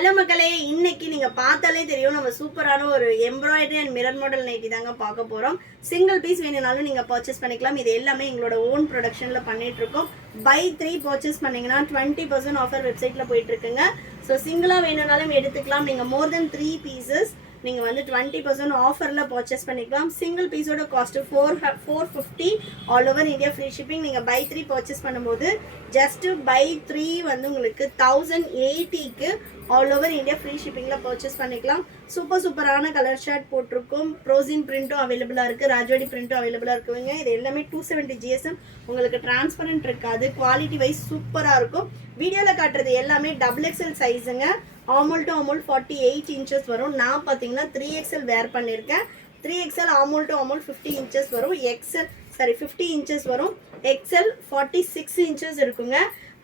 Hello மக்களே, இன்னைக்கு நீங்க பார்த்தாலே தெரியும் நம்ம சூப்பரான ஒரு embroidery and mirror model nightie தாங்க பார்க்க போறோம். சிங்கிள் பீஸ் வேணும்னாலும் நீங்க பர்ச்சேஸ் பண்ணிக்கலாம். இது எல்லாமே எங்களோட ஓன் ப்ரொடக்ஷன்ல பண்ணிட்டு இருக்கோம். பை 3 பர்ச்சேஸ் பண்ணீங்கன்னா 20% ஆஃபர் வெப்சைட்ல போயிட்டு இருக்குங்க. ஸோ சிங்கிளா வேணும்னாலும் எடுத்துக்கலாம். நீங்க மோர் தென் 3 பீசஸ் நீங்க வந்து 20% ஆஃபர்ல பர்ச்சேஸ் பண்ணிக்கலாம். சிங்கிள் பீஸோட cost 450 all over India free shipping. நீங்க பை 3 பர்ச்சேஸ் பண்ணும்போது ஜஸ்ட் பை 3 வந்து உங்களுக்கு 1080க்கு ஆல் ஓவர் இந்தியா ஃப்ரீ ஷிப்பிங்ல பர்ச்சேஸ் பண்ணிக்கலாம். சூப்பரான கலர் ஷர்ட் போட்டிருக்கும். ப்ரோசின் பிரிண்ட்டும் அவைலபிளா இருக்கு, ராஜ்வாடி பிரிண்ட்டும் அவைலபிளா இருக்குங்க. இது எல்லாமே 270 GSM. உங்களுக்கு டிரான்ஸ்பரண்ட் இருக்காது, குவாலிட்டி வைஸ் சூப்பரா இருக்கும். வீடியோல காட்டுறது எல்லாமே XXL சைஸுங்க. ஆமோல் டு ஆமோல் 48 இன்ச்சஸ் வரும். நான் பார்த்தீங்கன்னா 3XL வேர் பண்ணியிருக்கேன். 3XL ஆமோல் டு ஆமோல் 50 இன்ச்சஸ் வரும். 50 இன்ச்சஸ் வரும். XL 46 இன்ச்சஸ் இருக்குங்க.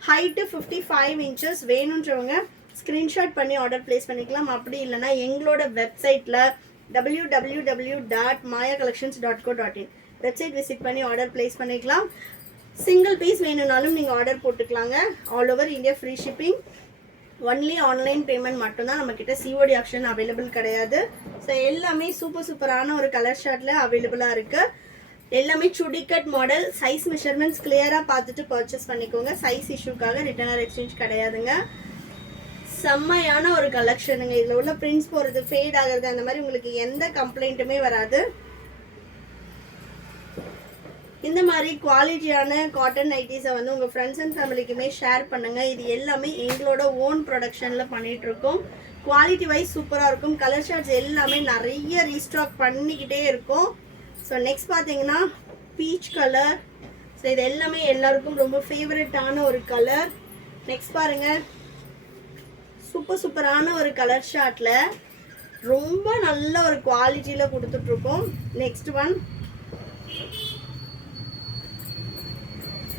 Height 55 inches. வேணுன்றவங்க ஸ்க்ரீன்ஷாட் பண்ணி ஆர்டர் பிளேஸ் பண்ணிக்கலாம். அப்படி இல்லைன்னா எங்களோட வெப்சைட்டில் www.mayacollections.co.in வெப்சைட் விசிட் பண்ணி ஆர்டர் பிளேஸ் பண்ணிக்கலாம். சிங்கிள் பீஸ் வேணும்னாலும் நீங்கள் ஆர்டர் போட்டுக்கலாங்க. All over India free shipping. Only online payment மட்டும்தான். நம்மக்கிட்ட சிஓடி ஆப்ஷன் அவைலபிள் கிடையாது. ஸோ எல்லாமே சூப்பரான ஒரு கலர் ஷார்ட்டில் அவைலபிளாக இருக்குது. எல்லாமே சுடிகட் மாடல். சைஸ் மெஷர்மெண்ட்ஸ் கிளியராக பார்த்துட்டு பர்ச்சேஸ் பண்ணிக்கோங்க. சைஸ் இஷ்யூக்காக ரிட்டர்ன் ஆர் எக்ஸ்சேஞ்ச் கிடையாதுங்க. செம்மையான ஒரு கலெக்ஷனுங்க. இதில் உள்ள பிரிண்ட்ஸ் போகிறது, ஃபேட் ஆகிறது, அந்த மாதிரி உங்களுக்கு எந்த கம்ப்ளைண்ட்டுமே வராது. இந்த மாதிரி குவாலிட்டியான காட்டன் நைட்டிஸை வந்து உங்கள் ஃப்ரெண்ட்ஸ் அண்ட் ஃபேமிலிக்குமே ஷேர் பண்ணுங்கள். இது எல்லாமே எங்களோட ஓன் ப்ரொடக்ஷனில் பண்ணிகிட்ருக்கோம். குவாலிட்டி வைஸ் சூப்பராக இருக்கும். கலர் ஷார்ட்ஸ் எல்லாமே நிறைய ரீஸ்டாக் பண்ணிக்கிட்டே இருக்கும். ஸோ நெக்ஸ்ட் பார்த்தீங்கன்னா பீச் கலர். ஸோ இது எல்லாமே எல்லாருக்கும் ரொம்ப ஃபேவரட்டான ஒரு கலர். நெக்ஸ்ட் பாருங்கள், சூப்பரான ஒரு கலர் ஷார்ட்டில் ரொம்ப நல்ல ஒரு குவாலிட்டியில் கொடுத்துட்ருக்கோம். நெக்ஸ்ட் ஒன்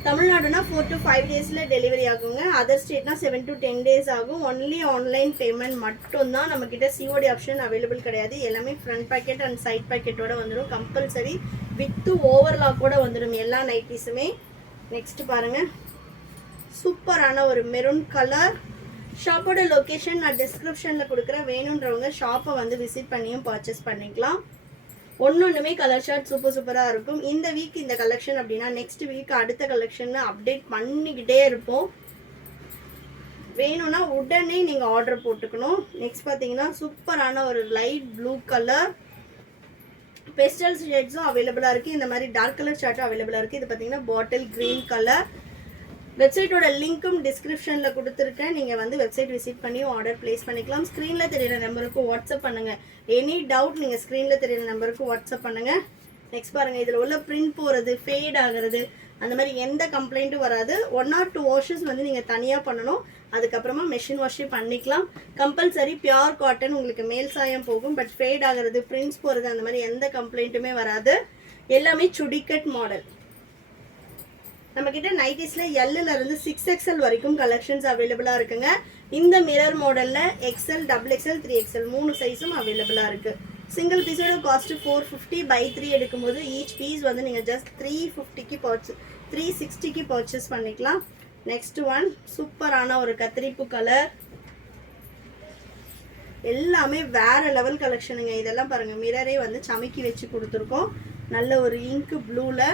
தமிழ்நாடுனா 4 to 5 டேஸில் டெலிவரி ஆகுங்க. அதர் ஸ்டேட்னா 7 to 10 டேஸ் ஆகும். ஒன்லி ஆன்லைன் பேமெண்ட் மட்டும்தான். நம்மக்கிட்ட சிஓடி ஆப்ஷன் அவைலபிள் கிடையாது. எல்லாமே ஃப்ரண்ட் பேக்கெட் அண்ட் சைட் பேக்கெட்டோட வந்துடும். கம்பல்சரி வித்து ஓவர்லாக் கூட வந்துடும் எல்லா நைட்டிஸுமே. நெக்ஸ்ட் பாருங்கள், சூப்பரான ஒரு மெரூன் கலர். ஷாப்போட லொக்கேஷன் நான் டிஸ்கிரிப்ஷனில் கொடுக்குறேன். வேணுன்றவங்க ஷாப்பை வந்து விசிட் பண்ணியும் பர்ச்சேஸ் பண்ணிக்கலாம். ஒன்றுமே கலர் ஷார்ட் சூப்பராக இருக்கும். இந்த வீக் இந்த கலெக்ஷன் அப்படின்னா நெக்ஸ்ட் வீக் அடுத்த கலெக்ஷன் அப்டேட் பண்ணிக்கிட்டே இருப்போம். வேணும்னா உடனே நீங்கள் ஆர்டர் போட்டுக்கணும். நெக்ஸ்ட் பார்த்தீங்கன்னா சூப்பரான ஒரு லைட் ப்ளூ கலர். பெஸ்டல் ஷேட்ஸும் அவைலபிளாக இருக்குது. இந்த மாதிரி டார்க் கலர் ஷார்ட்டும் அவைலபிளாக இருக்குது. இது பார்த்தீங்கன்னா பாட்டில் க்ரீன் கலர். வெப்சைட்டோட லிங்க்கும் டிஸ்கிரிப்ஷனில் கொடுத்துருக்கேன். நீங்கள் வந்து வெப்சைட் விசிட் பண்ணி ஆர்டர் பிளேஸ் பண்ணிக்கலாம். ஸ்க்ரீனில் தெரியிற நம்பருக்கு வாட்ஸ்அப் பண்ணுங்கள். எனி டவுட் நீங்கள் ஸ்க்ரீனில் தெரியிற நம்பருக்கு வாட்ஸ்அப் பண்ணுங்கள். நெக்ஸ்ட் பாருங்கள், இதில் உள்ள பிரிண்ட் போகிறது, ஃபேட் ஆகிறது, அந்த மாதிரி எந்த கம்ப்ளைண்ட்டும் வராது. 1 or 2 வாஷஸ் வந்து நீங்கள் தனியாக பண்ணணும். அதுக்கப்புறமா மெஷின் வாஷே பண்ணிக்கலாம். Compulsory pure cotton. உங்களுக்கு மேல் சாயம் போகும், பட் ஃபேட் ஆகிறது, பிரிண்ட்ஸ் போகிறது, அந்த மாதிரி எந்த கம்ப்ளைண்ட்டுமே வராது. எல்லாமே சுடிகட் மாடல். நம்மக்கிட்ட நைட்டிஸில் Lலேருந்து 6XL வரைக்கும் கலெக்ஷன்ஸ் அவைலபிளாக இருக்குங்க. இந்த மிரர் மாடலில் XL, XXL, 3XL 3 சைஸும் அவைலபிளாக இருக்குது. சிங்கிள் பீஸோட காஸ்ட்டு 450. பை 3 எடுக்கும்போது ஈச் பீஸ் வந்து நீங்கள் ஜஸ்ட் 360க்கு பர்ச்சேஸ் பண்ணிக்கலாம். நெக்ஸ்ட் ஒன் சூப்பரான ஒரு கத்திரிப்பு கலர். எல்லாமே வேறு லெவல் கலெக்ஷனுங்க. இதெல்லாம் பாருங்கள், மிரரே வந்து சமைக்கி வச்சு கொடுத்துருக்கோம். நல்ல ஒரு இங்கு ப்ளூவில்.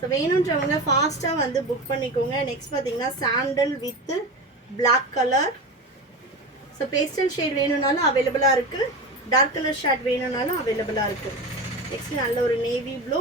ஸோ வேணுன்றவங்க ஃபாஸ்ட்டாக வந்து புக் பண்ணிக்கோங்க. நெக்ஸ்ட் பார்த்தீங்கன்னா sandal with black colour. So pastel shade வேணும்னாலும் அவைலபிளாக இருக்குது. டார்க் கலர் ஷேட் வேணும்னாலும் அவைலபிளாக இருக்குது. நெக்ஸ்ட் நல்ல ஒரு navy blue.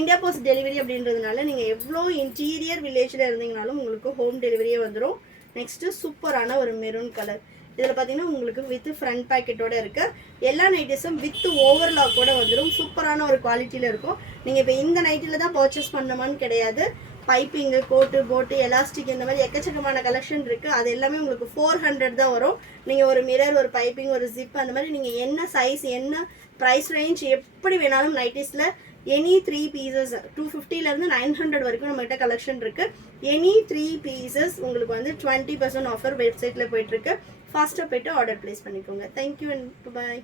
India post delivery அப்படின்றதுனால நீங்கள் எவ்வளோ இன்டீரியர் வில்லேஜில் இருந்தீங்கனாலும் உங்களுக்கு ஹோம் டெலிவரியே வந்துடும். நெக்ஸ்ட்டு சூப்பரான ஒரு மெரூன் கலர். இதில் பார்த்தீங்கன்னா உங்களுக்கு வித் ஃப்ரண்ட் பேக்கெட்டோடு இருக்குது. எல்லா நைட்டிஸும் வித் ஓவர்லாக் கூட வந்துடும். சூப்பரான ஒரு குவாலிட்டியில் இருக்கும். நீங்கள் இப்போ இந்த நைட்டில் தான் பர்ச்சேஸ் பண்ணணுமான்னு கிடையாது. பைப்பிங்கு, கோட்டு, போட்டு, எலாஸ்டிக், இந்த மாதிரி எக்கச்சக்கமான கலெக்ஷன் இருக்குது. அது எல்லாமே உங்களுக்கு 400 தான் வரும். நீங்கள் ஒரு மிரர், ஒரு பைப்பிங், ஒரு ஜிப், அந்த மாதிரி நீங்கள் என்ன சைஸ், என்ன ப்ரைஸ் ரேஞ்ச் எப்படி வேணாலும் நைட்டிஸில் எனி 3 பீசஸ் 250லேருந்து 900 வரைக்கும் நம்மகிட்ட கலெக்ஷன் இருக்குது. எனி 3 பீசஸ் உங்களுக்கு வந்து 20% ஆஃபர் வெப்சைட்டில் போயிட்டுருக்கு. ஃபாஸ்ட்டாக போய்ட்டு ஆர்டர் ப்ளேஸ் பண்ணிக்கோங்க. Thank you and bye.